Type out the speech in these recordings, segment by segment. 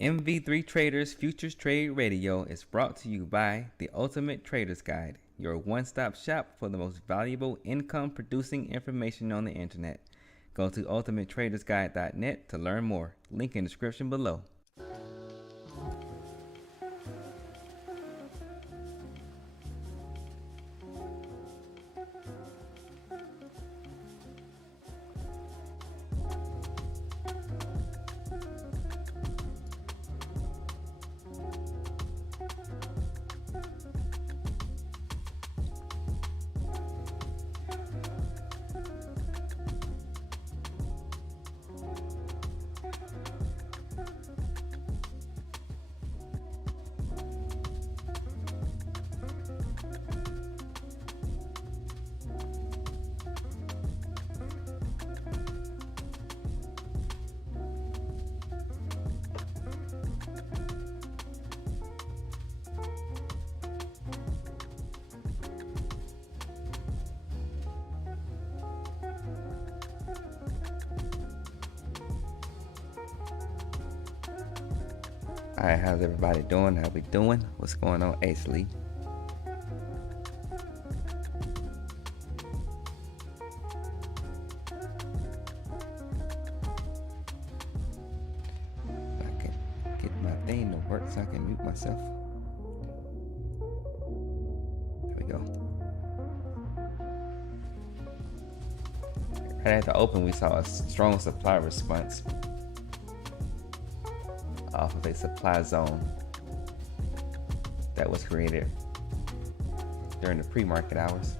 MV3 Traders Futures Trade Radio is brought to you by The Ultimate Trader's Guide, your one-stop shop for the most valuable income-producing information on the internet. Go to ultimatetradersguide.net to learn more. Link in the description below. Alright, how's everybody doing? How we doing? What's going on, Ace Lee? I can get my thing to work so I can mute myself. There we go. Right at the open, we saw a strong supply response off of a supply zone that was created during the pre-market hours.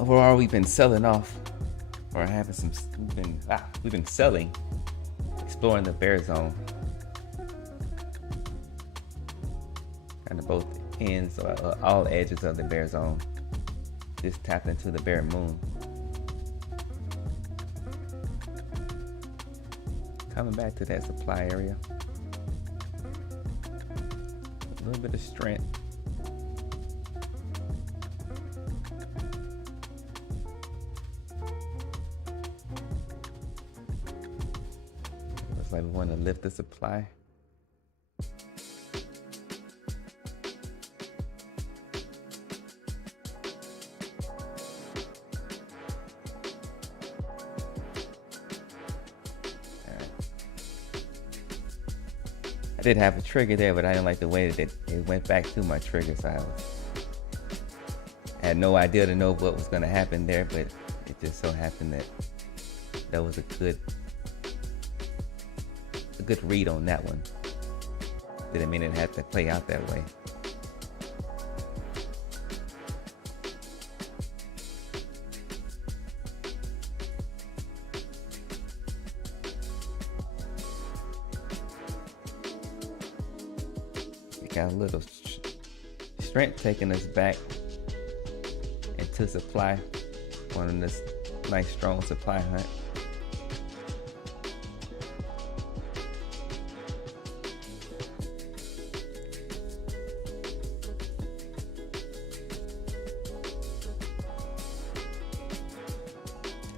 Overall, we've been selling off, or having some. We've been selling, exploring the bear zone, kind of both ends, or all edges of the bear zone. Just tapped into the bear moon. Coming back to that supply area. A little bit of strength. Looks like we want to lift the supply. I did have a trigger there, but I didn't like the way that it went back to my trigger, so I had no idea to know what was going to happen there, but it just so happened that was a good read on that one. Didn't mean it had to play out that way. Got a little strength taking us back into supply on this nice strong supply hunt.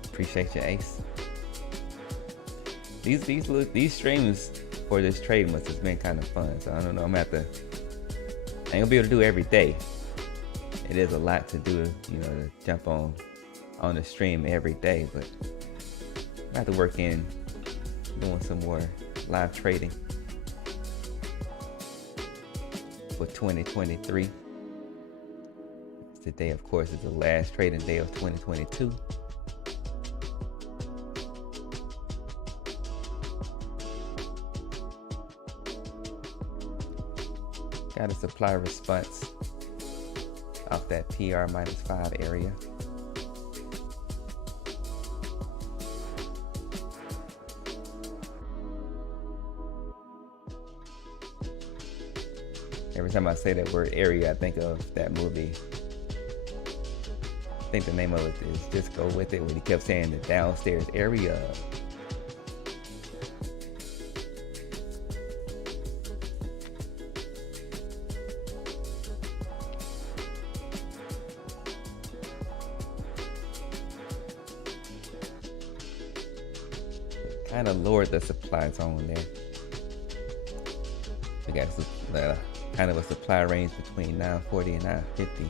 Appreciate you, Ace. These streams for this trade must have been kind of fun, so I don't know. I ain't gonna be able to do it every day. It is a lot to do, to jump on the stream every day, but I have to work in doing some more live trading for 2023. Today, of course, is the last trading day of 2022. Got a supply response off that PR -5 area. Every time I say that word area, I think of that movie. I think the name of it is Just Go With It, when he kept saying the downstairs area. kind of lowered the supply zone there. We got kind of a supply range between 940 and 950.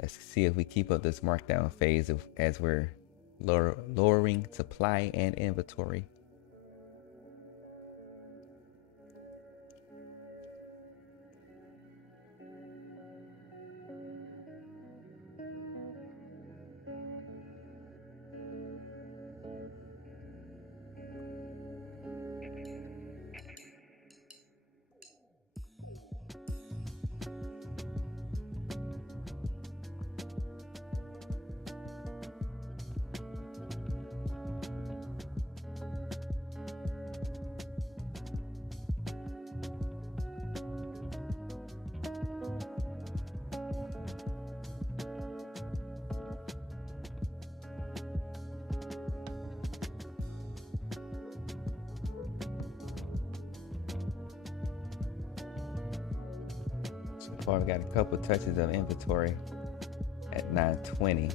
Let's see if we keep up this markdown phase as we're lowering supply and inventory. So far, we got a couple touches of inventory at 920.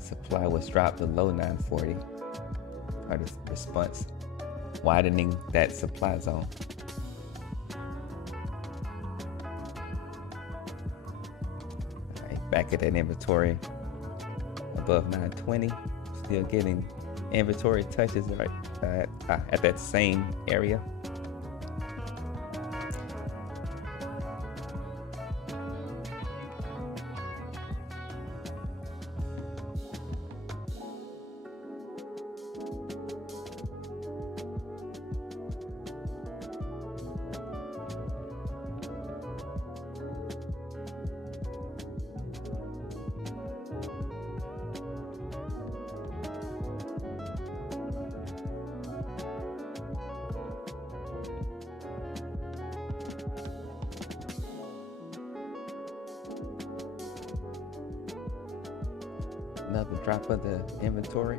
Supply was dropped below 940. Our response, widening that supply zone. All right, back at that inventory above 920. Still getting inventory touches right at that same area. Another drop of the inventory.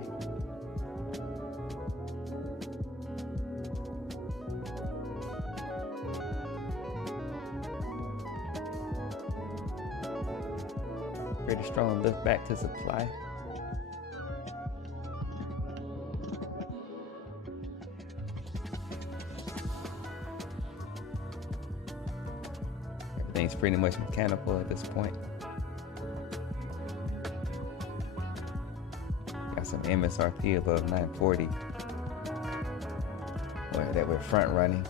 Pretty strong lift back to supply. Everything's pretty much mechanical at this point. Got some MSRP above 940 that we're front running.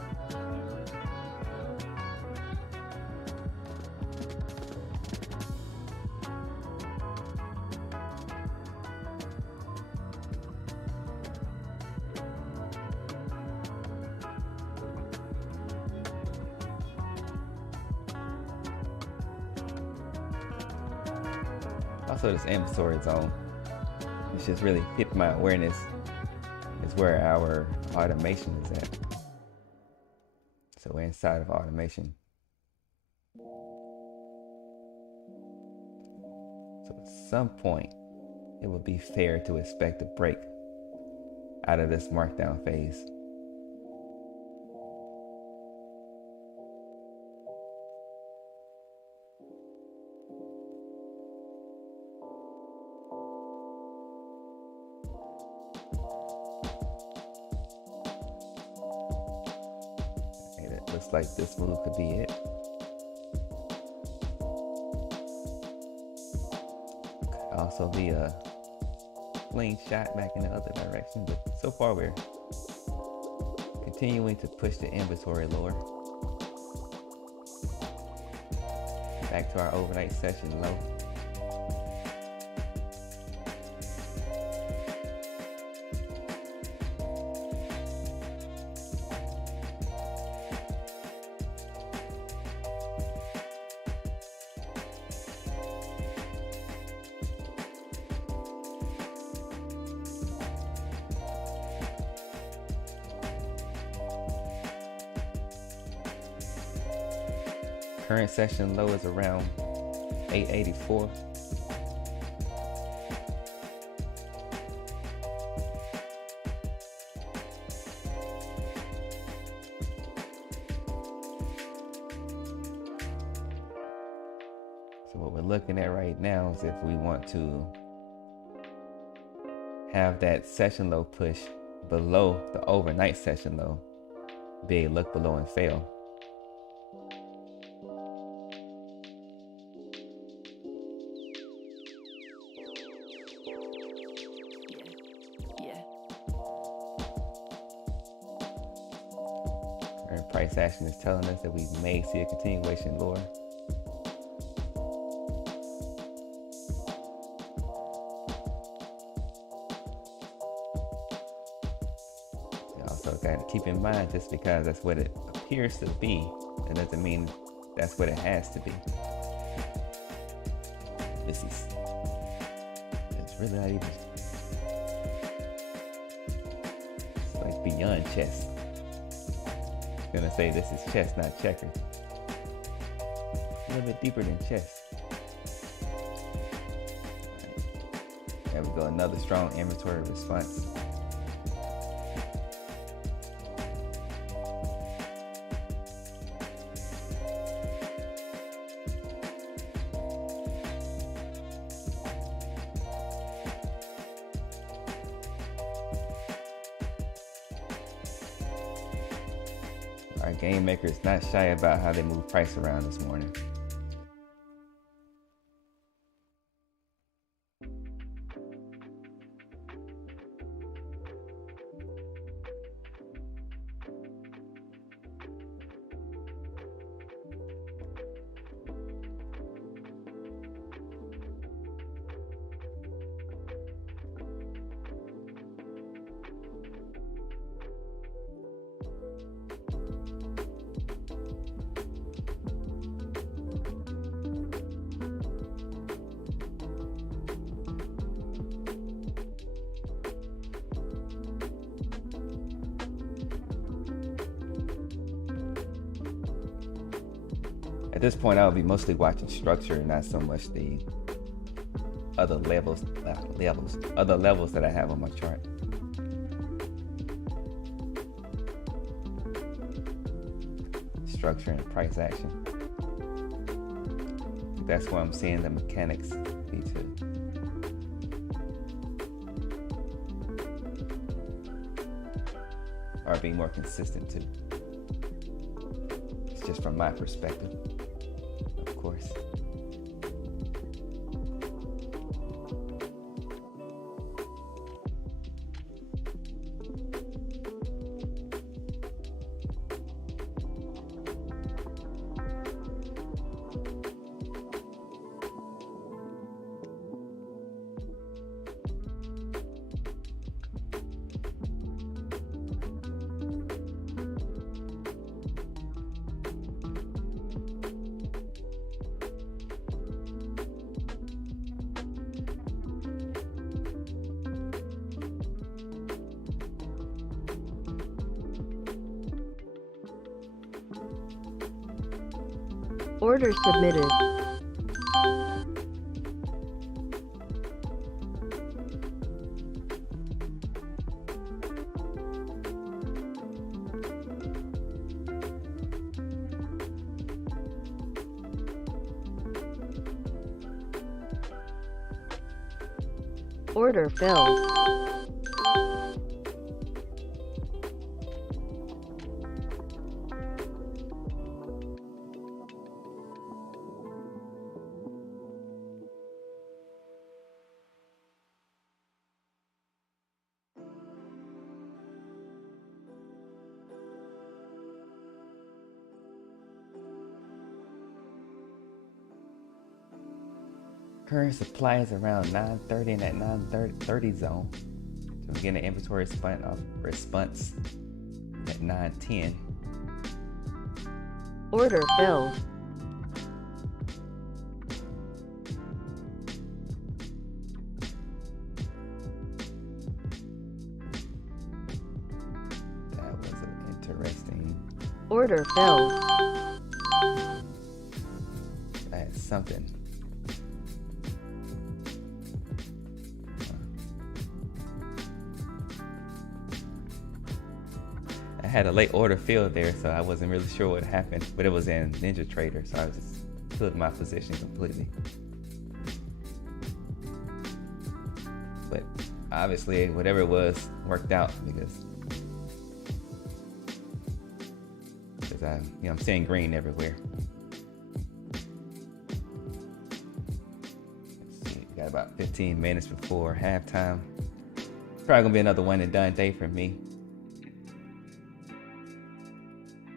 Also, this inventory zone, it's just really hit my awareness, is where our automation is at. So we're inside of automation. So at some point, it would be fair to expect a break out of this markdown phase. Looks like this move could be it. Could also be a fling shot back in the other direction, but so far we're continuing to push the inventory lower. Back to our overnight session low. Current session low is around 884. So what we're looking at right now is if we want to have that session low push below the overnight session low, be able to look below and fail. Current price action is telling us that we may see a continuation lower. Also got to keep in mind, just because that's what it appears to be, it doesn't mean that's what it has to be. It's really not even, it's like beyond chess. I'm gonna say this is chess, not checkers. A little bit deeper than chess. Right. There we go, another strong inventory response. Our game maker is not shy about how they move price around this morning. At this point, I'll be mostly watching structure and not so much the other levels that I have on my chart. Structure and price action. That's where I'm seeing the mechanics need to are being more consistent too. It's just from my perspective. Of course. Order submitted. Order filled. Current supply is around 930 in that 930 zone. So we're getting an inventory response at 910. Order filled. That was an interesting. Order filled. That's something. I had a late order fill there, so I wasn't really sure what happened, but it was in NinjaTrader, so I was just filled my position completely. But obviously, whatever it was worked out because I'm seeing green everywhere. Let's see, got about 15 minutes before halftime. Probably gonna be another one and done day for me.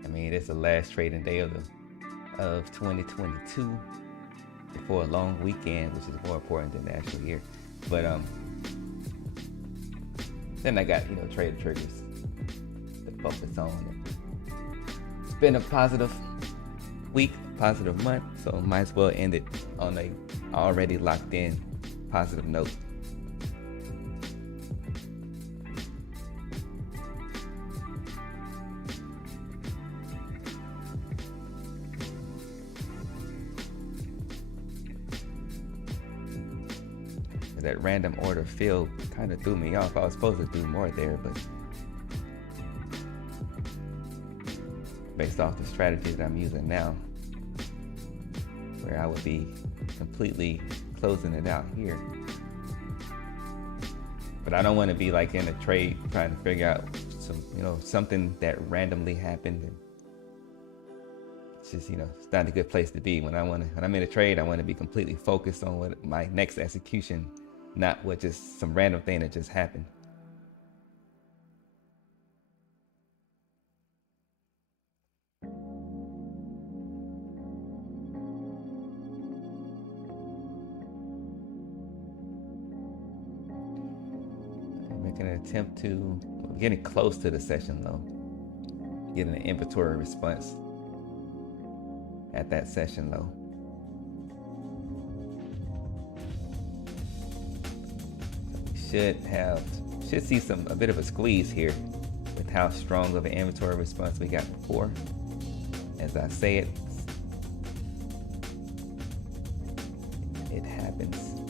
I mean, it's the last trading day of 2022 before a long weekend, which is more important than the actual year. But then I got trade triggers to focus on. It's been a positive week, positive month, so might as well end it on a already locked in positive note. That random order fill kind of threw me off. I was supposed to do more there, but based off the strategy that I'm using now, where I would be completely closing it out here. But I don't want to be like in a trade trying to figure out something that randomly happened. And it's just, it's not a good place to be. When I'm in a trade, I want to be completely focused on what my next execution, not what just some random thing that just happened. I'm making an attempt to, getting close to the session low, getting an inventory response at that session low. Should see a bit of a squeeze here with how strong of an inventory response we got before. As I say it happens.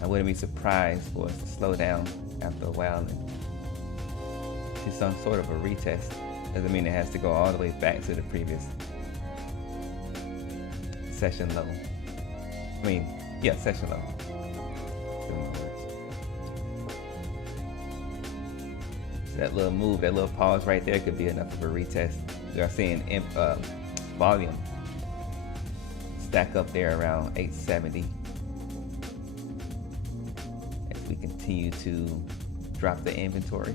I wouldn't be surprised for us to slow down after a while and see some sort of a retest. Doesn't mean it has to go all the way back to the previous session low. Session low. So that little move, that little pause right there could be enough of a retest. We are seeing volume stack up there around 870 as we continue to drop the inventory.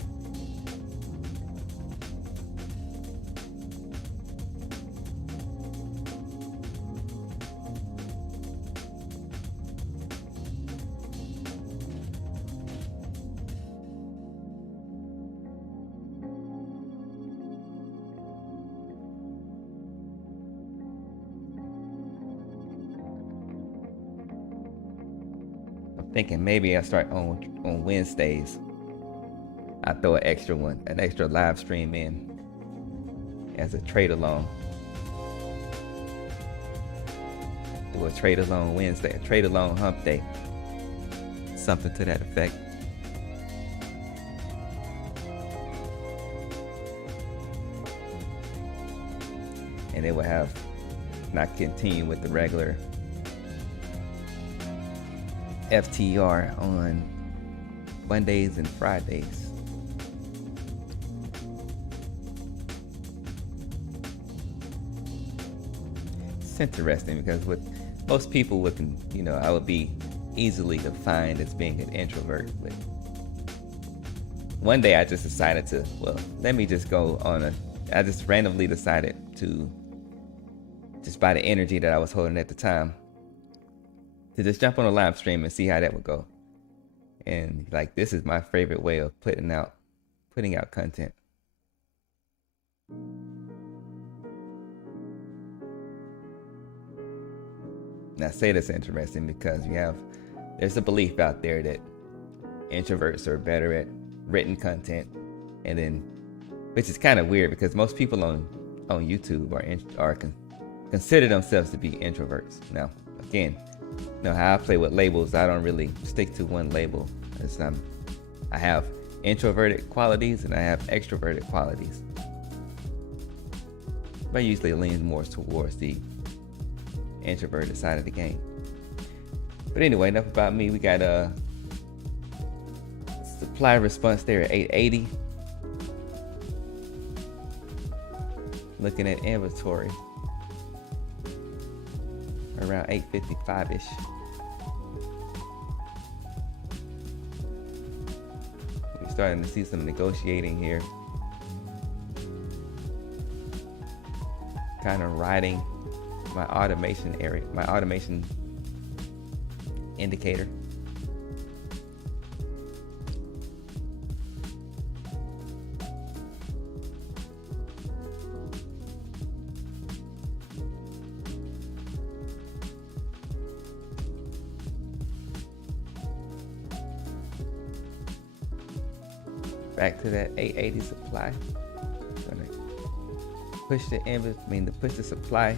Thinking maybe I start on Wednesdays. I throw an extra live stream in as a trade along. Do a trade along Wednesday, a trade along hump day. Something to that effect. And it will not continue with the regular FTR on Mondays and Fridays. It's interesting because with most people I would be easily defined as being an introvert. But one day I just decided to, let me just go on I just randomly decided to, just by the energy that I was holding at the time, to just jump on a live stream and see how that would go. And this is my favorite way of putting out content. Now, I say that's interesting because there's a belief out there that introverts are better at written content, which is kind of weird because most people on YouTube consider themselves to be introverts. Now, again, how I play with labels, I don't really stick to one label. I have introverted qualities and I have extroverted qualities. but usually it leans more towards the introverted side of the game. But anyway, enough about me. We got a supply response there at 880. Looking at inventory around 855-ish. We're starting to see some negotiating here. Kind of riding my automation area, my automation indicator. Back to that 880 supply. Gonna push the push the supply.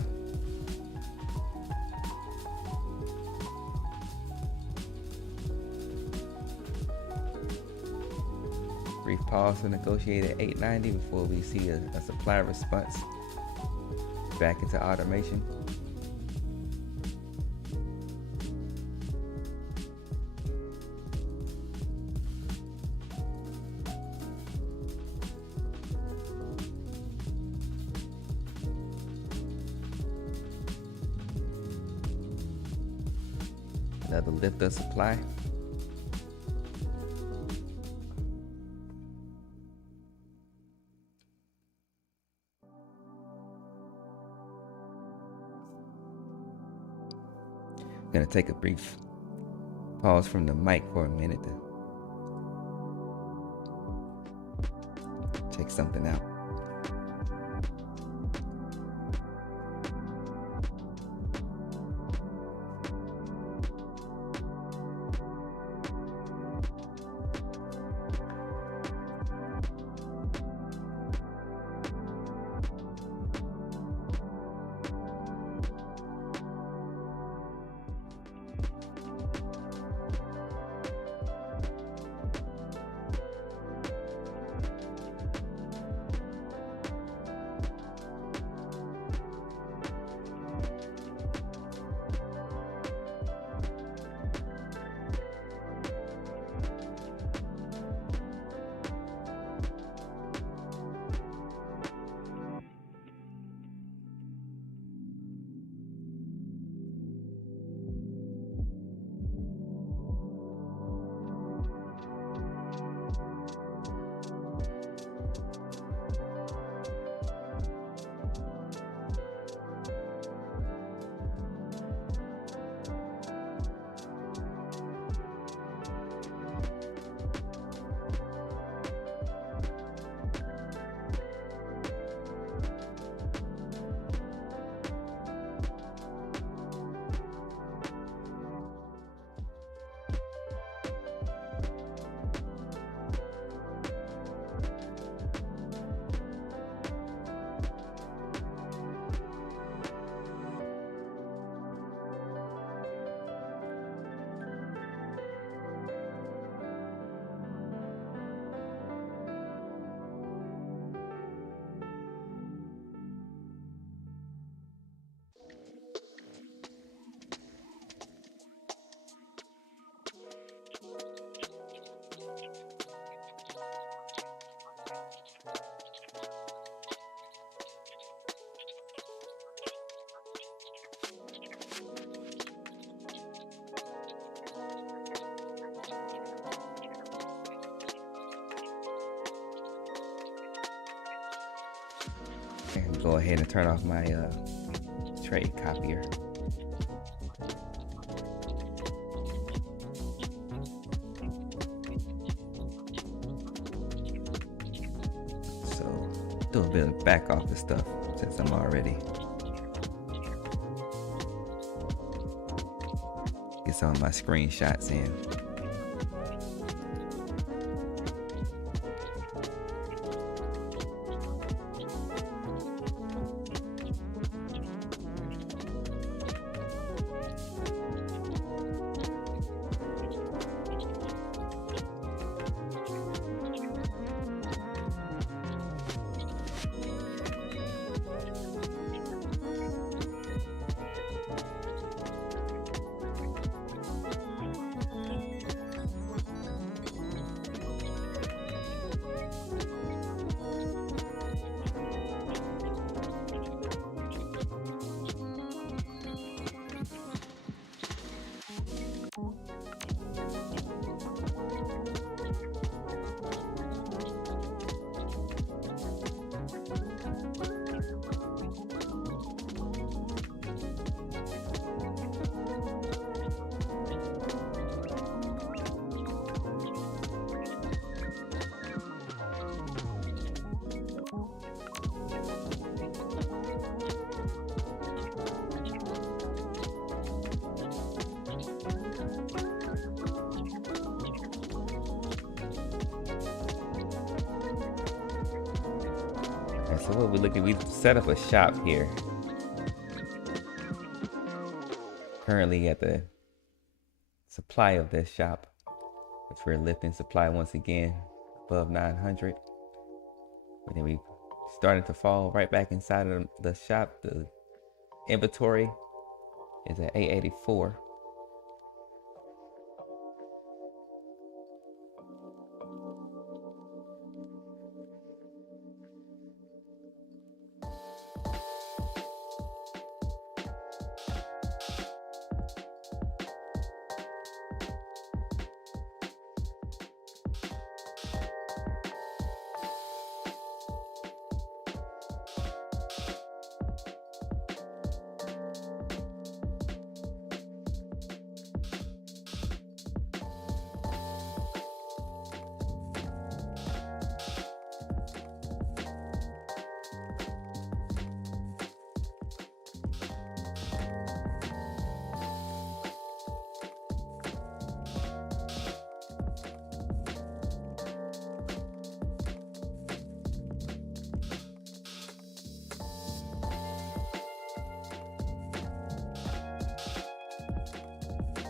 Brief pause to negotiate at 890 before we see a supply response back into automation. Another lift of supply. Gonna take a brief pause from the mic for a minute to check something out. And go ahead and turn off my trade copier. So do a bit of back office stuff since I'm already get some of my screenshots in. So what we looking? We set up a shop here. Currently at the supply of this shop, which we're lifting supply once again above 900. And then we started to fall right back inside of the shop. The inventory is at 884.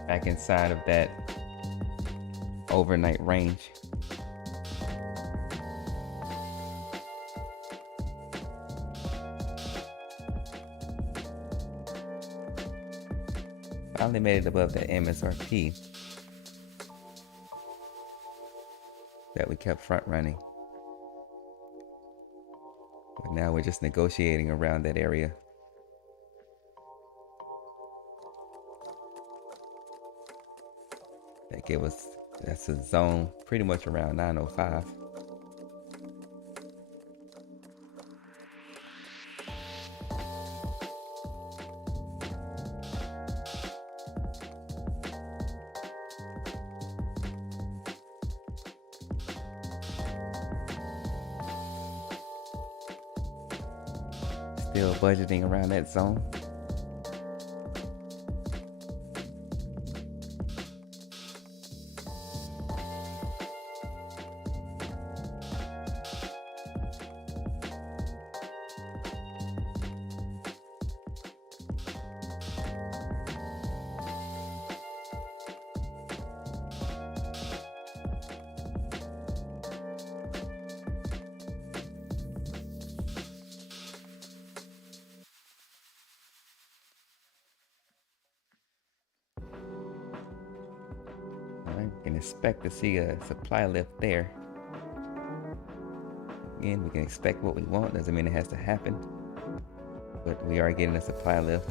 Back inside of that overnight range. Finally made it above the MSRP that we kept front running. But now we're just negotiating around that area. That gave us, that's a zone pretty much around 905. Still budgeting around that zone. I can expect to see a supply lift there. Again, we can expect what we want. Doesn't mean it has to happen, but we are getting a supply lift.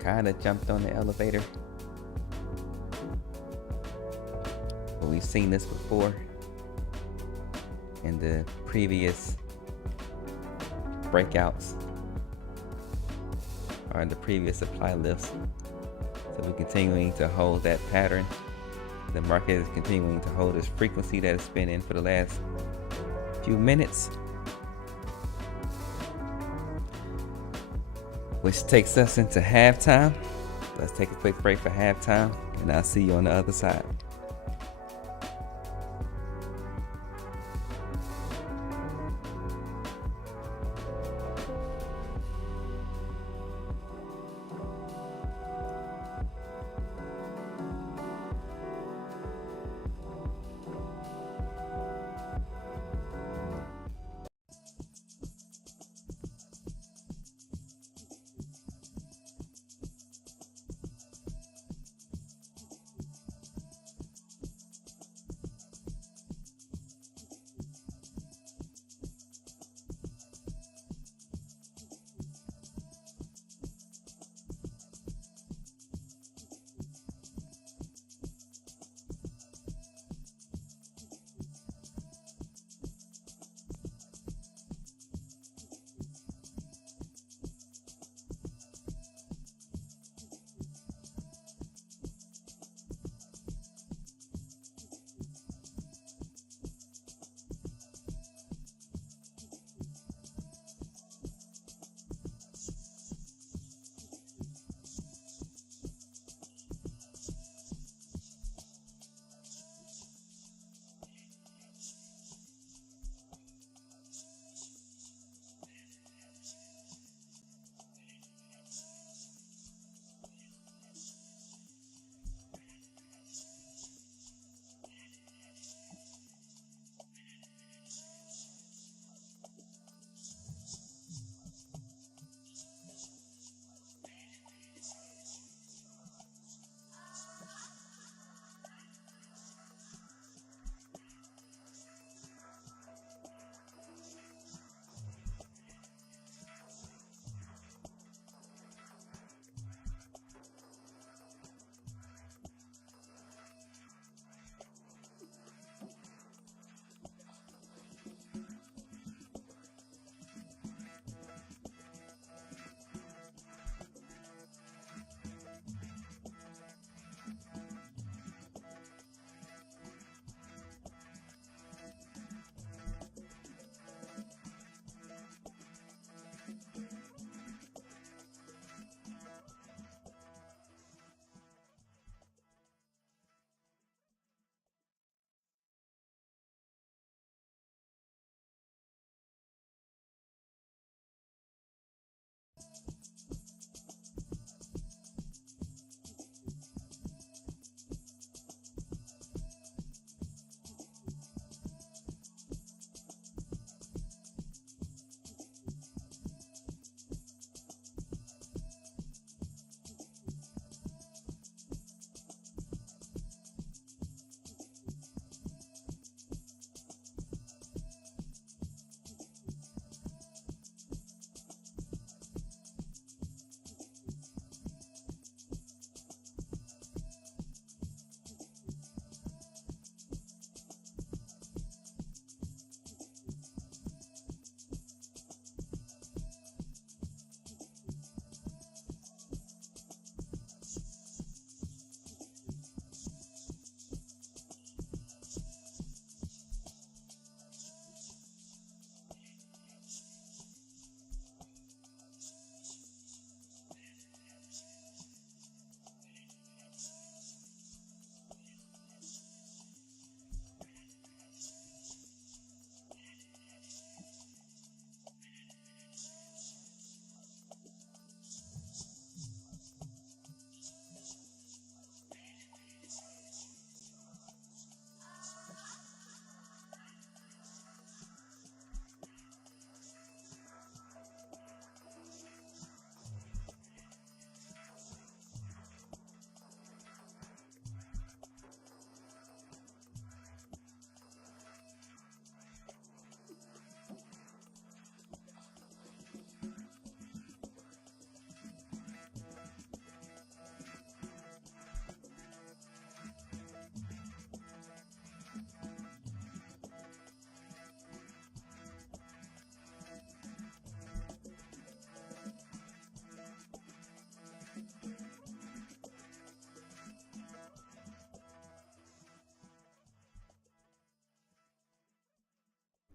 Kind of jumped on the elevator, but we've seen this before in the previous breakouts or in the previous supply lifts. So we're continuing to hold that pattern. The market is continuing to hold its frequency that it's been in for the last few minutes, which takes us into halftime. Let's take a quick break for halftime, and I'll see you on the other side.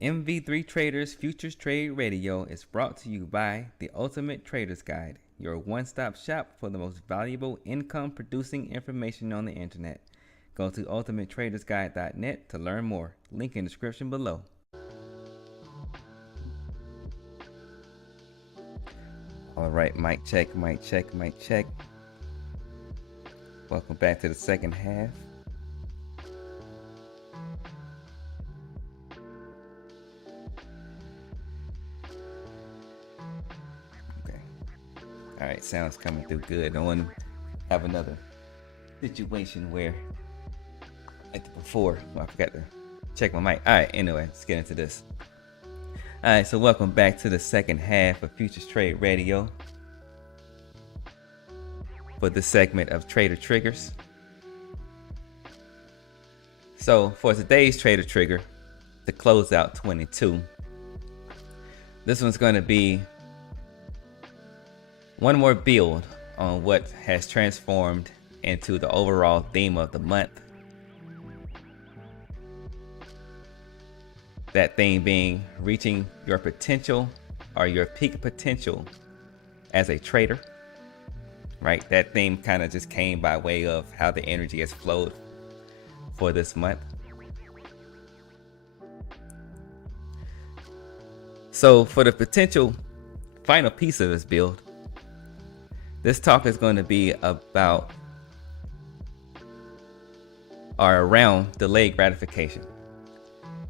MV3 Traders Futures Trade Radio is brought to you by the Ultimate Trader's Guide, your one-stop shop for the most valuable income-producing information on the internet. Go to ultimatetradersguide.net to learn more. Link in the description below. All right, mic check, mic check, mic check. Welcome back to the second half. Okay. All right, sound's coming through good. I don't want to have another situation where, like before, I forgot to check my mic. All right, anyway, let's get into this. All right, so welcome back to the second half of Futures Trade Radio for this segment of Trader Triggers. So for today's Trader Trigger, to close out 22, this one's going to be one more build on what has transformed into the overall theme of the month. That theme being reaching your potential or your peak potential as a trader, right? That theme kind of just came by way of how the energy has flowed for this month. So for the potential final piece of this build, this talk is going to be about or around delayed gratification,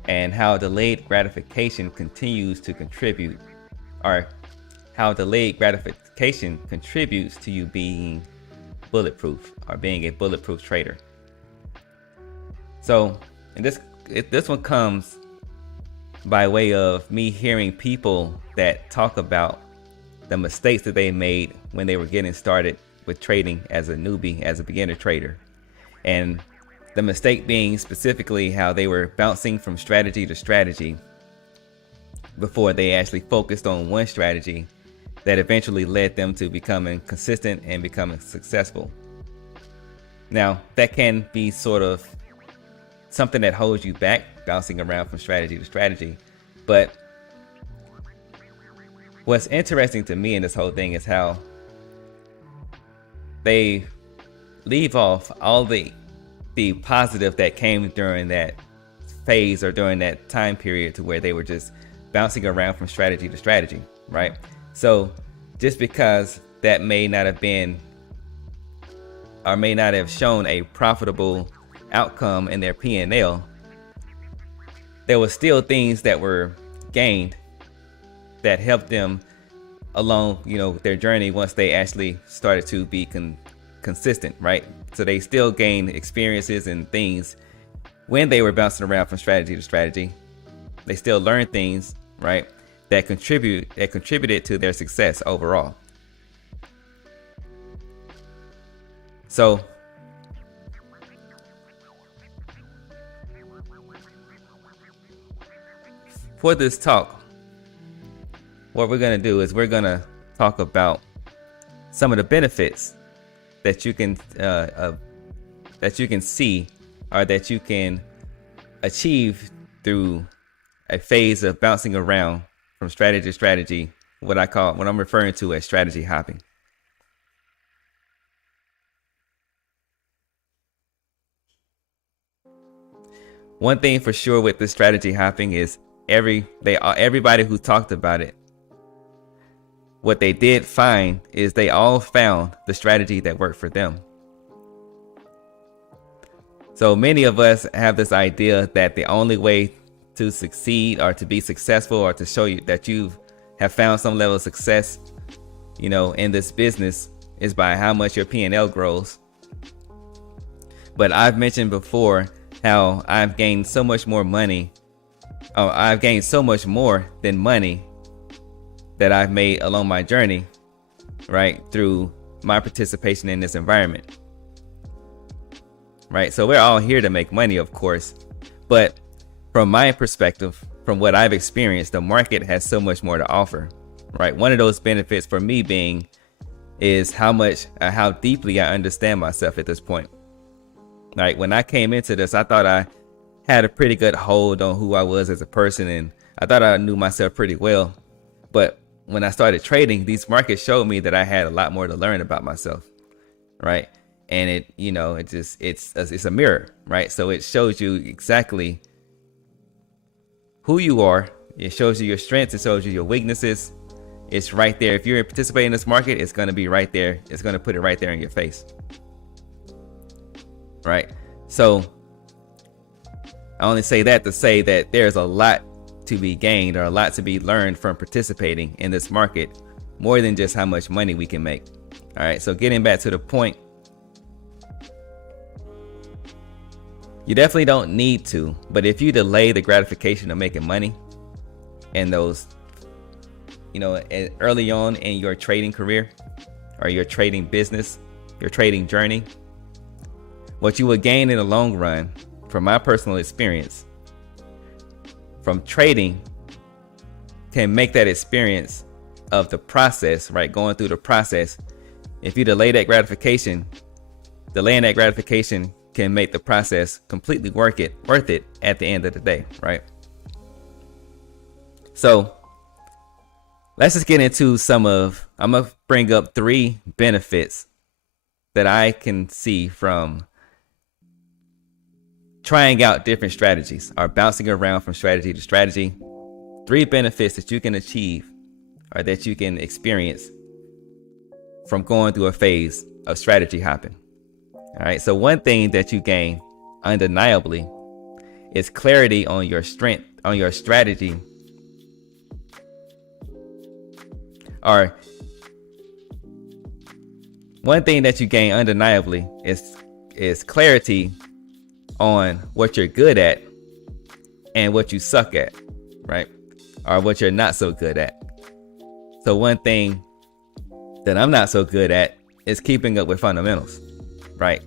and how delayed gratification continues to contribute, or how delayed gratification contributes to you being bulletproof or being a bulletproof trader. So, and this one comes by way of me hearing people that talk about the mistakes that they made when they were getting started with trading as a newbie, as a beginner trader. And the mistake being specifically how they were bouncing from strategy to strategy before they actually focused on one strategy that eventually led them to becoming consistent and becoming successful. Now, that can be sort of something that holds you back, bouncing around from strategy to strategy. But what's interesting to me in this whole thing is how they leave off all the positive that came during that phase or during that time period to where they were just bouncing around from strategy to strategy, right? So just because that may not have been or may not have shown a profitable outcome in their P&L, there were still things that were gained that helped them along, their journey once they actually started to be consistent, right? So they still gained experiences and things when they were bouncing around from strategy to strategy. They still learned things, right, that contributed to their success overall. So for this talk, what we're going to do is we're going to talk about some of the benefits that you can see or that you can achieve through a phase of bouncing around from strategy to strategy, what I'm referring to as strategy hopping. One thing for sure with this strategy hopping is everybody who talked about it, what they did find is they all found the strategy that worked for them. So many of us have this idea that the only way to succeed or to be successful or to show you that you have found some level of success, in this business is by how much your P&L grows. But I've mentioned before how I've gained so much more money. I've gained so much more than money that I've made along my journey, right, through my participation in this environment, right? So we're all here to make money, of course, but from my perspective, from what I've experienced, the market has so much more to offer, right? One of those benefits for me being is how deeply I understand myself at this point. Like when I came into this, I thought I had a pretty good hold on who I was as a person and I thought I knew myself pretty well, but when I started trading, these markets showed me that I had a lot more to learn about myself, right? And it, you know, it's a mirror, right? So it shows you exactly who you are. It shows you your strengths. It shows you your weaknesses. It's right there. If you're participating in this market, it's going to be right there. It's going to put it right there in your face, right? So I only say that to say that there's a lot to be gained or a lot to be learned from participating in this market, more than just how much money we can make. All right, so getting back to the point, you definitely don't need to, but if you delay the gratification of making money and those, you know, early on in your trading career or your trading business, your trading journey, what you will gain in the long run, from my personal experience, from trading, can make that experience of the process, right? Going through the process. If you delay that gratification, delaying that gratification can make the process completely worth it at the end of the day, right? So let's just get into I'm gonna bring up 3 benefits that I can see from trying out different strategies or bouncing around from strategy to strategy. 3 benefits that you can achieve or that you can experience from going through a phase of strategy hopping. All right, so one thing that you gain undeniably is clarity on your strength, on your strategy, or one thing that you gain undeniably is clarity on what you're good at and what you suck at, right? Or what you're not so good at. So one thing that I'm not so good at is keeping up with fundamentals, right?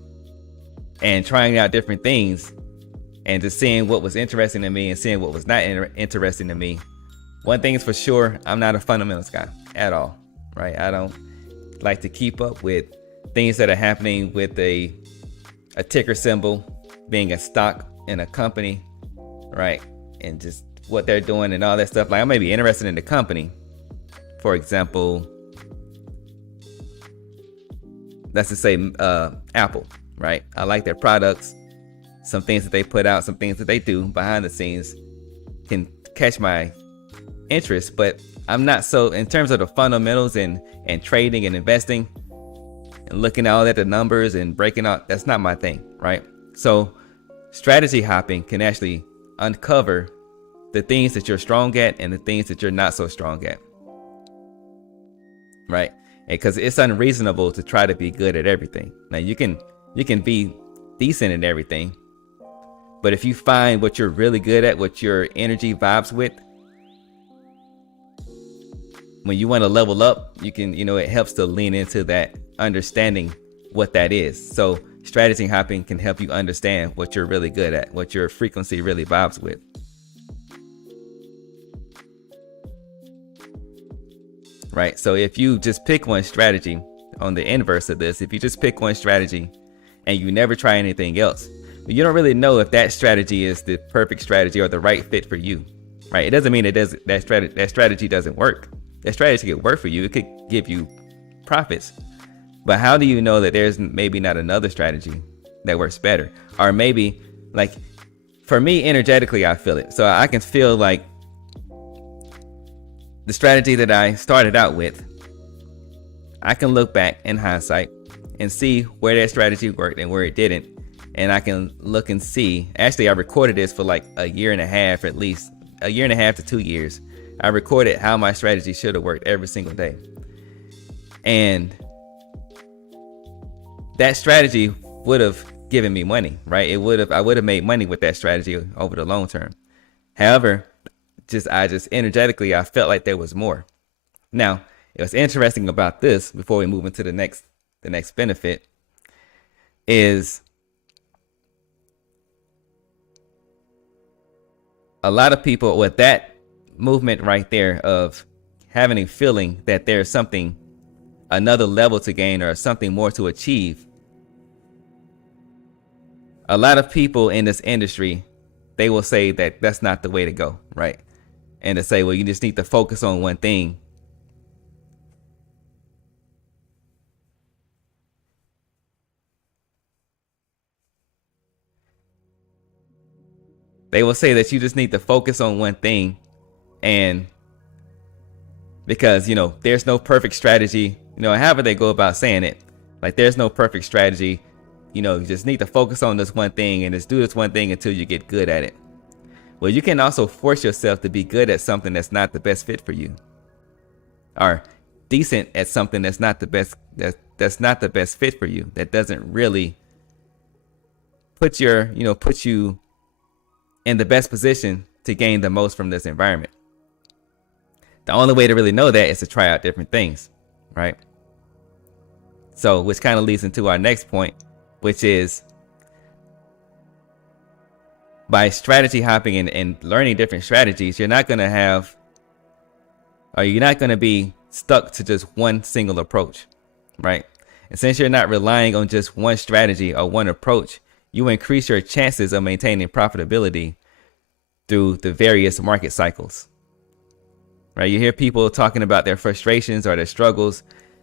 And trying out different things and just seeing what was interesting to me and seeing what was not interesting to me. One thing is for sure, I'm not a fundamentals guy at all, right? I don't like to keep up with things that are happening with a ticker symbol, being a stock in a company, right? And just what they're doing and all that stuff. Like, I may be interested in the company. For example, let's just say Apple, right? I like their products. Some things that they put out, some things that they do behind the scenes can catch my interest, but I'm not so, in terms of the fundamentals and trading and investing and looking all at the numbers and breaking out, that's not my thing, right? So strategy hopping can actually uncover the things that you're strong at and the things that you're not so strong at, right? Because it's unreasonable to try to be good at everything. Now you can be decent at everything, but if you find what you're really good at, what your energy vibes with, when you want to level up, you can, it helps to lean into that, understanding what that is. So strategy hopping can help you understand what you're really good at, what your frequency really vibes with. Right? So if you just pick one strategy, on the inverse of this, if you just pick one strategy and you never try anything else, you don't really know if that strategy is the perfect strategy or the right fit for you. Right? It doesn't mean that strategy doesn't work. That strategy could work for you. It could give you profits. But how do you know that there's maybe not another strategy that works better? Or maybe, like, for me, energetically, I feel it. So I can feel like the strategy that I started out with, I can look back in hindsight and see where that strategy worked and where it didn't. And I can look and see, actually, I recorded this for like a year and a half, at least a year and a half to 2 years. I recorded how my strategy should have worked every single day. And that strategy would have given me money, right? I would have made money with that strategy over the long term. However, I just energetically, I felt like there was more. Now, what's interesting about this, before we move into the next benefit, is a lot of people with that movement right there of having a feeling that there's something, another level to gain or something more to achieve. A lot of people in this industry, they will say that that's not the way to go, right? and to say, well, you just need to focus on one thing. They will say that you just need to focus on one thing, and because, there's no perfect strategy, however they go about saying it, like there's no perfect strategy, you just need to focus on this one thing and just do this one thing until you get good at it. Well, you can also force yourself to be good at something that's not the best fit for you, or decent at something that's not the best, that's not the best fit for you, that doesn't really put you in the best position to gain the most from this environment. The only way to really know that is to try out different things, right? So, which kind of leads into our next point, which is by strategy hopping and learning different strategies, you're not going to be stuck to just one single approach, right? And since you're not relying on just one strategy or one approach, you increase your chances of maintaining profitability through the various market cycles, right? You hear people talking about their frustrations or their struggles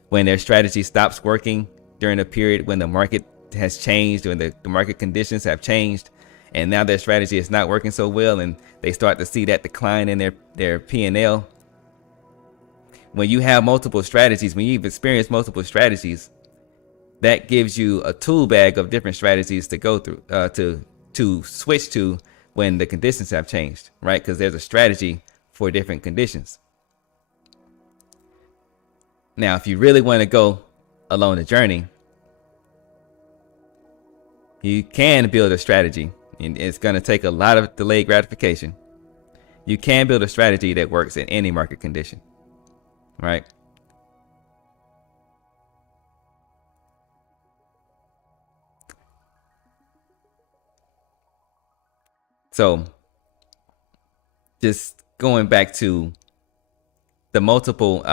when their strategy stops working during a period when the market has changed, when the market conditions have changed, and now their strategy is not working so well, and they start to see that decline in their P&L. When you have multiple strategies, when you've experienced multiple strategies, that gives you a tool bag of different strategies to go through, to switch to when the conditions have changed, right? Because there's a strategy for different conditions. Now, if you really want to go along the journey, you can build a strategy, and it's going to take a lot of delayed gratification. You can build a strategy that works in any market condition, right? So just going back to the multiple,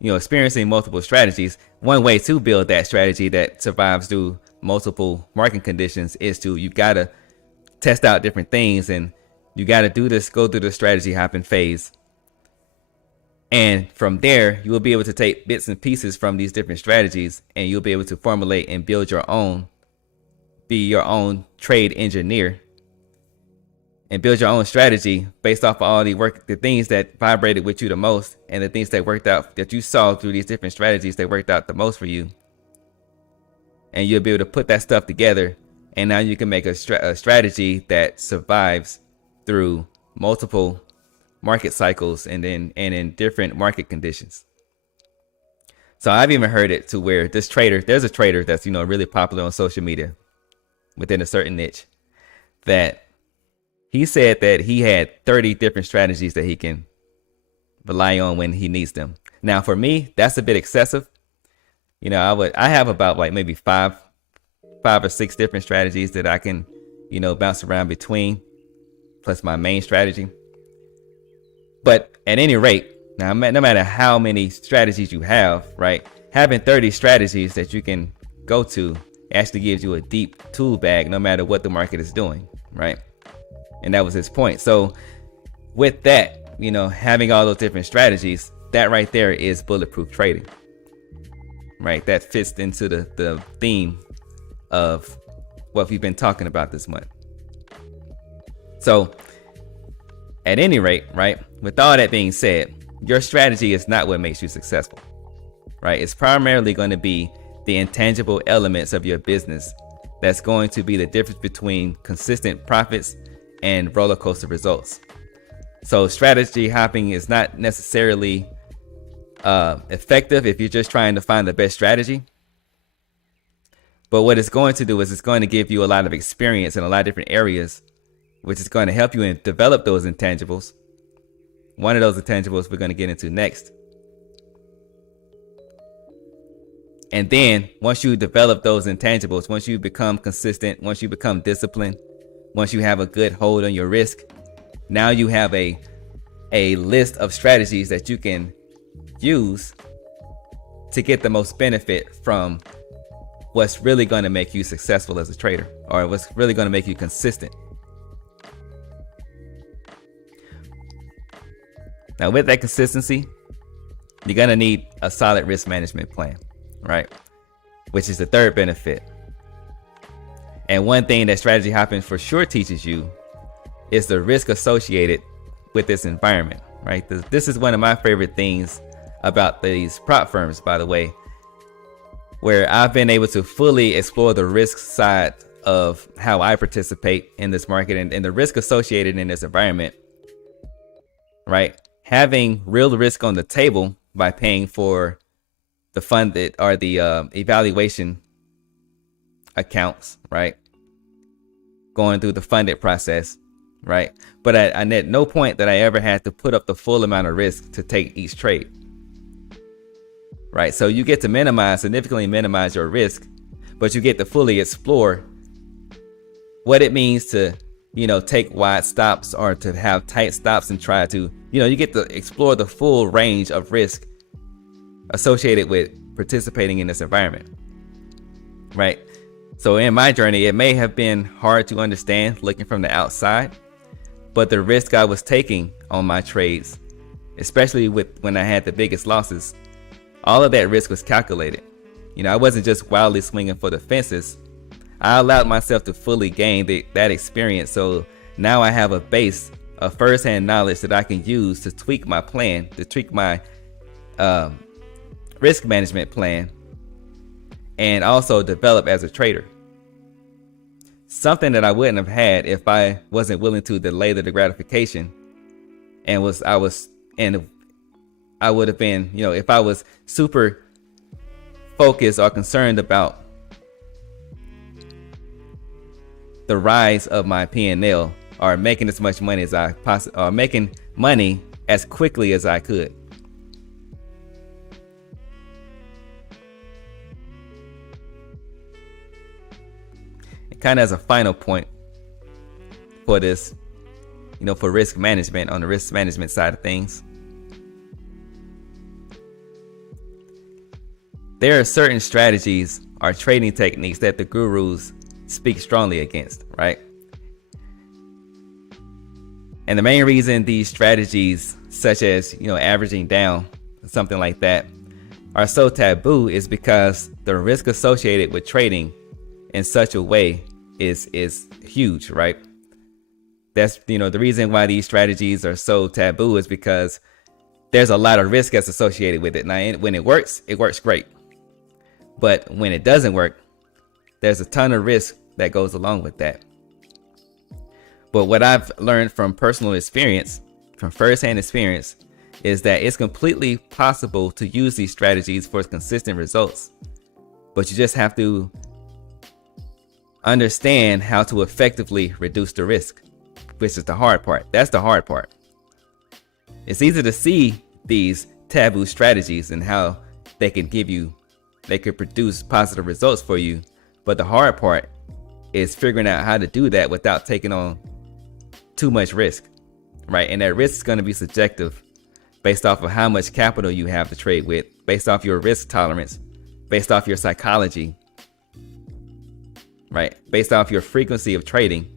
experiencing multiple strategies, one way to build that strategy that survives through multiple market conditions is you got to test out different things, and you got to go through the strategy hopping phase. And from there, you will be able to take bits and pieces from these different strategies, and you'll be able to formulate and build be your own trade engineer, and build your own strategy based off of all the things that vibrated with you the most, and the things that worked out, that you saw through these different strategies that worked out the most for you. And you'll be able to put that stuff together, and now you can make a strategy that survives through multiple market cycles and in different market conditions. So I've even heard it to where there's a trader that's really popular on social media within a certain niche, that he said that he had 30 different strategies that he can rely on when he needs them. Now, for me, that's a bit excessive. I have about maybe five or six different strategies that I can, bounce around between, plus my main strategy. But at any rate, now, no matter how many strategies you have, right, having 30 strategies that you can go to actually gives you a deep tool bag no matter what the market is doing, right? And that was his point. So with that, having all those different strategies, that right there is bulletproof trading, right? That fits into the theme of what we've been talking about this month. So at any rate, right, with all that being said, your strategy is not what makes you successful, right? It's primarily going to be the intangible elements of your business that's going to be the difference between consistent profits and roller coaster results. So strategy hopping is not necessarily effective if you're just trying to find the best strategy. But what it's going to do is it's going to give you a lot of experience in a lot of different areas, which is going to help you develop those intangibles. One of those intangibles we're going to get into next. And then once you develop those intangibles, once you become consistent, once you become disciplined, once you have a good hold on your risk, now you have a list of strategies that you can use to get the most benefit from what's really going to make you successful as a trader, or what's really going to make you consistent. Now, with that consistency, you're going to need a solid risk management plan, right? Which is the third benefit. And one thing that strategy hopping for sure teaches you is the risk associated with this environment, right? This is one of my favorite things about these prop firms, by the way, where I've been able to fully explore the risk side of how I participate in this market and the risk associated in this environment, right? Having real risk on the table by paying for the funded or the evaluation accounts, right? Going through the funded process, right? But at no point that I ever had to put up the full amount of risk to take each trade, right? So you get to significantly minimize your risk, but you get to fully explore what it means to, take wide stops or to have tight stops and try to, you get to explore the full range of risk associated with participating in this environment, right? So in my journey, it may have been hard to understand looking from the outside, but the risk I was taking on my trades, especially when I had the biggest losses, all of that risk was calculated. I wasn't just wildly swinging for the fences. I allowed myself to fully gain that experience. So now I have a base of firsthand knowledge that I can use to tweak my plan, to tweak my risk management plan, and also develop as a trader. Something that I wouldn't have had if I wasn't willing to delay the gratification, I would have been, if I was super focused or concerned about the rise of my P&L or making as much money as I possibly, or making money as quickly as I could. And kind of as a final point for this, for risk management, on the risk management side of things, there are certain strategies or trading techniques that the gurus speak strongly against, right? And the main reason these strategies, such as, averaging down, something like that, are so taboo is because the risk associated with trading in such a way is huge, right? That's, the reason why these strategies are so taboo is because there's a lot of risk that's associated with it. Now, when it works great. But when it doesn't work, there's a ton of risk that goes along with that. But what I've learned from personal experience, from firsthand experience, is that it's completely possible to use these strategies for consistent results. But you just have to understand how to effectively reduce the risk, which is the hard part. That's the hard part. It's easy to see these taboo strategies and how they could produce positive results for you. But the hard part is figuring out how to do that without taking on too much risk, right? And that risk is going to be subjective based off of how much capital you have to trade with, based off your risk tolerance, based off your psychology, right? Based off your frequency of trading.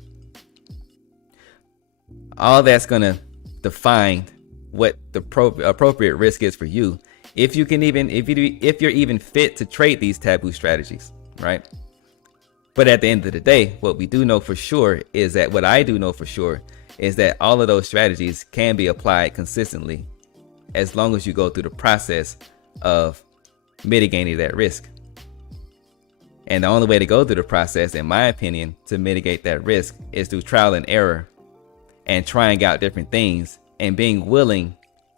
All that's going to define what the appropriate risk is for you. If you're even fit to trade these taboo strategies, right? But at the end of the day, what I do know for sure is that all of those strategies can be applied consistently as long as you go through the process of mitigating that risk. And the only way to go through the process, in my opinion, to mitigate that risk is through trial and error and trying out different things and being willing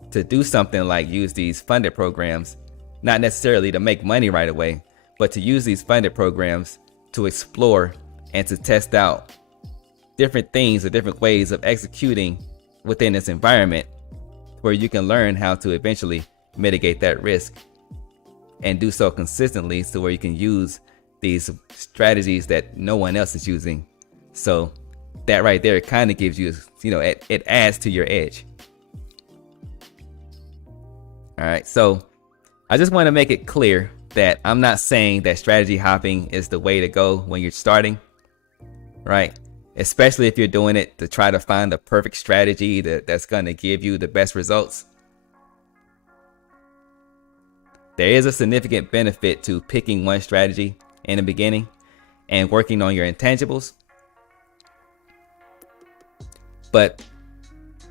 to do something like use these funded programs, not necessarily to make money right away, but to use these funded programs to explore and to test out different things or different ways of executing within this environment where you can learn how to eventually mitigate that risk and do so consistently, so where you can use these strategies that no one else is using. So that right there kind of gives you, it adds to your edge. All right, so I just want to make it clear that I'm not saying that strategy hopping is the way to go when you're starting, right? Especially if you're doing it to try to find the perfect strategy that's going to give you the best results. there is a significant benefit to picking one strategy in the beginning and working on your intangibles. But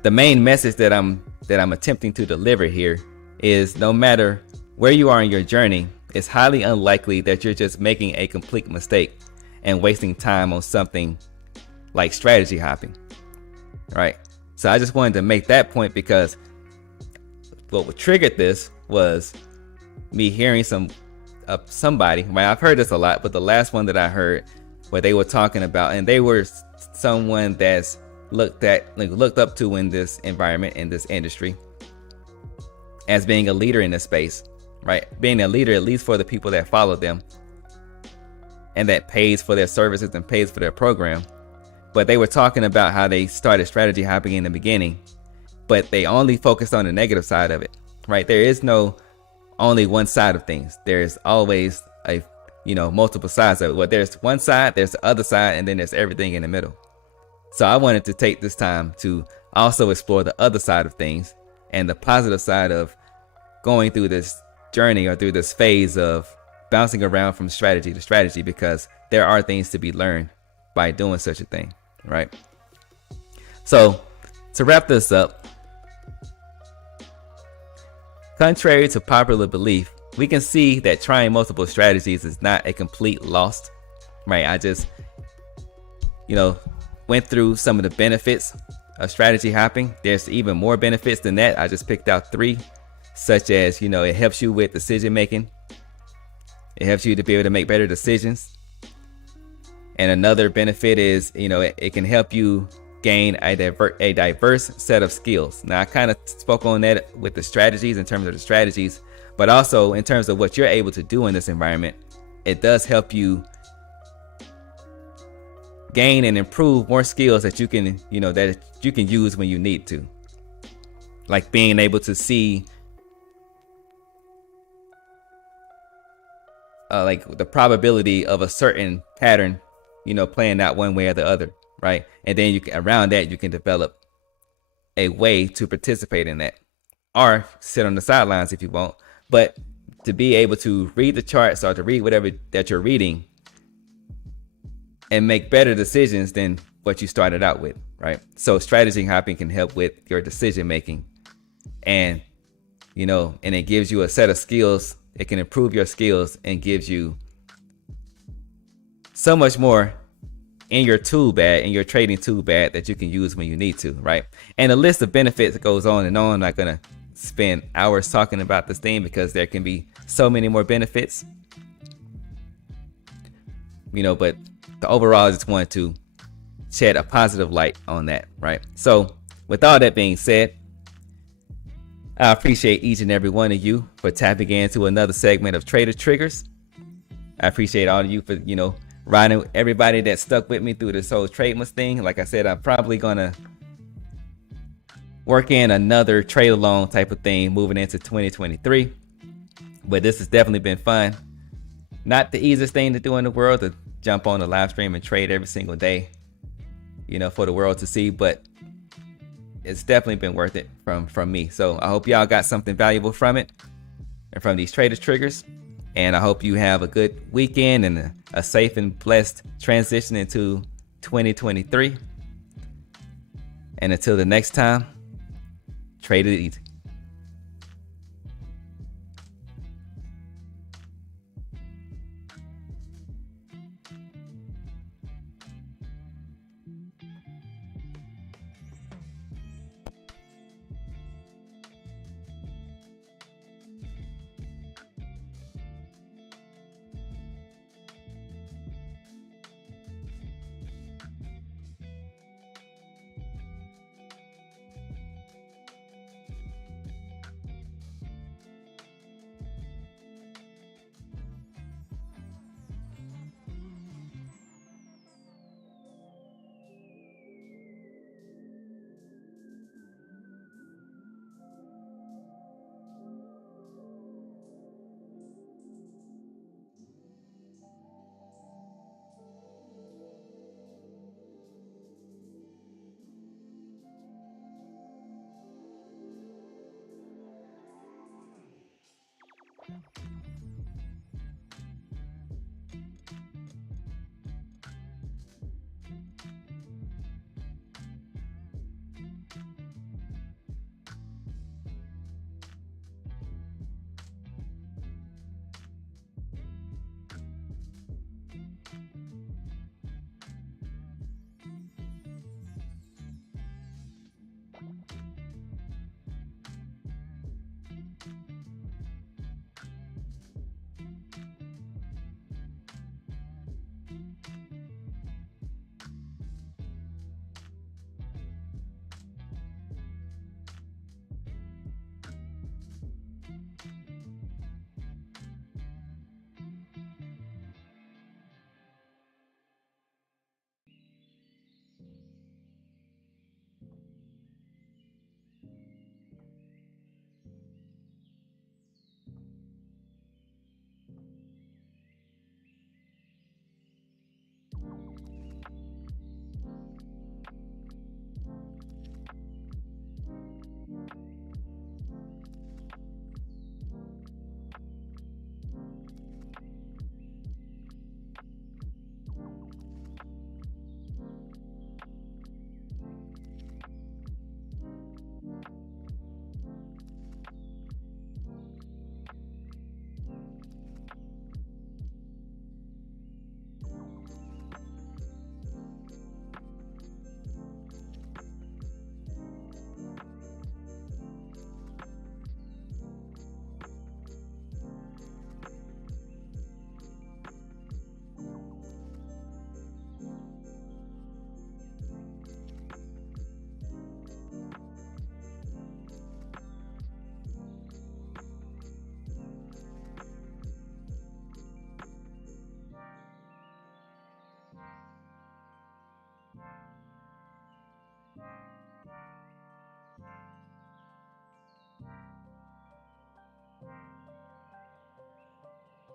the main message that I'm attempting to deliver here is no matter where you are in your journey, it's highly unlikely that you're just making a complete mistake and wasting time on something like strategy hopping, right? So I just wanted to make that point because what triggered this was me hearing somebody, right? I've heard this a lot, but the last one that I heard where they were talking about, and they were someone that's looked up to in this environment, in this industry, as being a leader in this space, right? Being a leader, at least for the people that follow them and that pays for their services and pays for their program. But they were talking about how they started strategy hopping in the beginning, but they only focused on the negative side of it, right? There is no only one side of things. There's always multiple sides of it. Well, there's one side, there's the other side, and then there's everything in the middle. So I wanted to take this time to also explore the other side of things and the positive side of going through this journey or through this phase of bouncing around from strategy to strategy, because there are things to be learned by doing such a thing, right? So to wrap this up, contrary to popular belief, we can see that trying multiple strategies is not a complete loss, right? I just, went through some of the benefits of strategy hopping. There's even more benefits than that. I just picked out 3, such as, it helps you with decision making. It helps you to be able to make better decisions. And another benefit is, it can help you gain a diverse set of skills. Now, I kind of spoke on that with the strategies, in terms of the strategies, but also in terms of what you're able to do in this environment. It does help you gain and improve more skills that you can use when you need to, like being able to see like the probability of a certain pattern playing out one way or the other, right? And then around that you can develop a way to participate in that, or sit on the sidelines if you want, but to be able to read the charts or to read whatever that you're reading and make better decisions than what you started out with, right? So strategy hopping can help with your decision making, and and it gives you a set of skills. It can improve your skills and gives you so much more in your tool bag, in your trading tool bag, that you can use when you need to, right? And the list of benefits goes on and on. I'm not gonna spend hours talking about this thing because there can be so many more benefits, but the overall, I just wanted to shed a positive light on that, right? So with all that being said, I appreciate each and every one of you for tapping into another segment of Trader Triggers. I appreciate all of you for, riding, everybody that stuck with me through this whole Trademas thing. Like I said, I'm probably gonna work in another trade along type of thing moving into 2023. But this has definitely been fun. Not the easiest thing to do in the world, to jump on the live stream and trade every single day, for the world to see, but it's definitely been worth it from me. So I hope y'all got something valuable from it and from these Trader Triggers. And I hope you have a good weekend and a safe and blessed transition into 2023. And until the next time, trade it easy.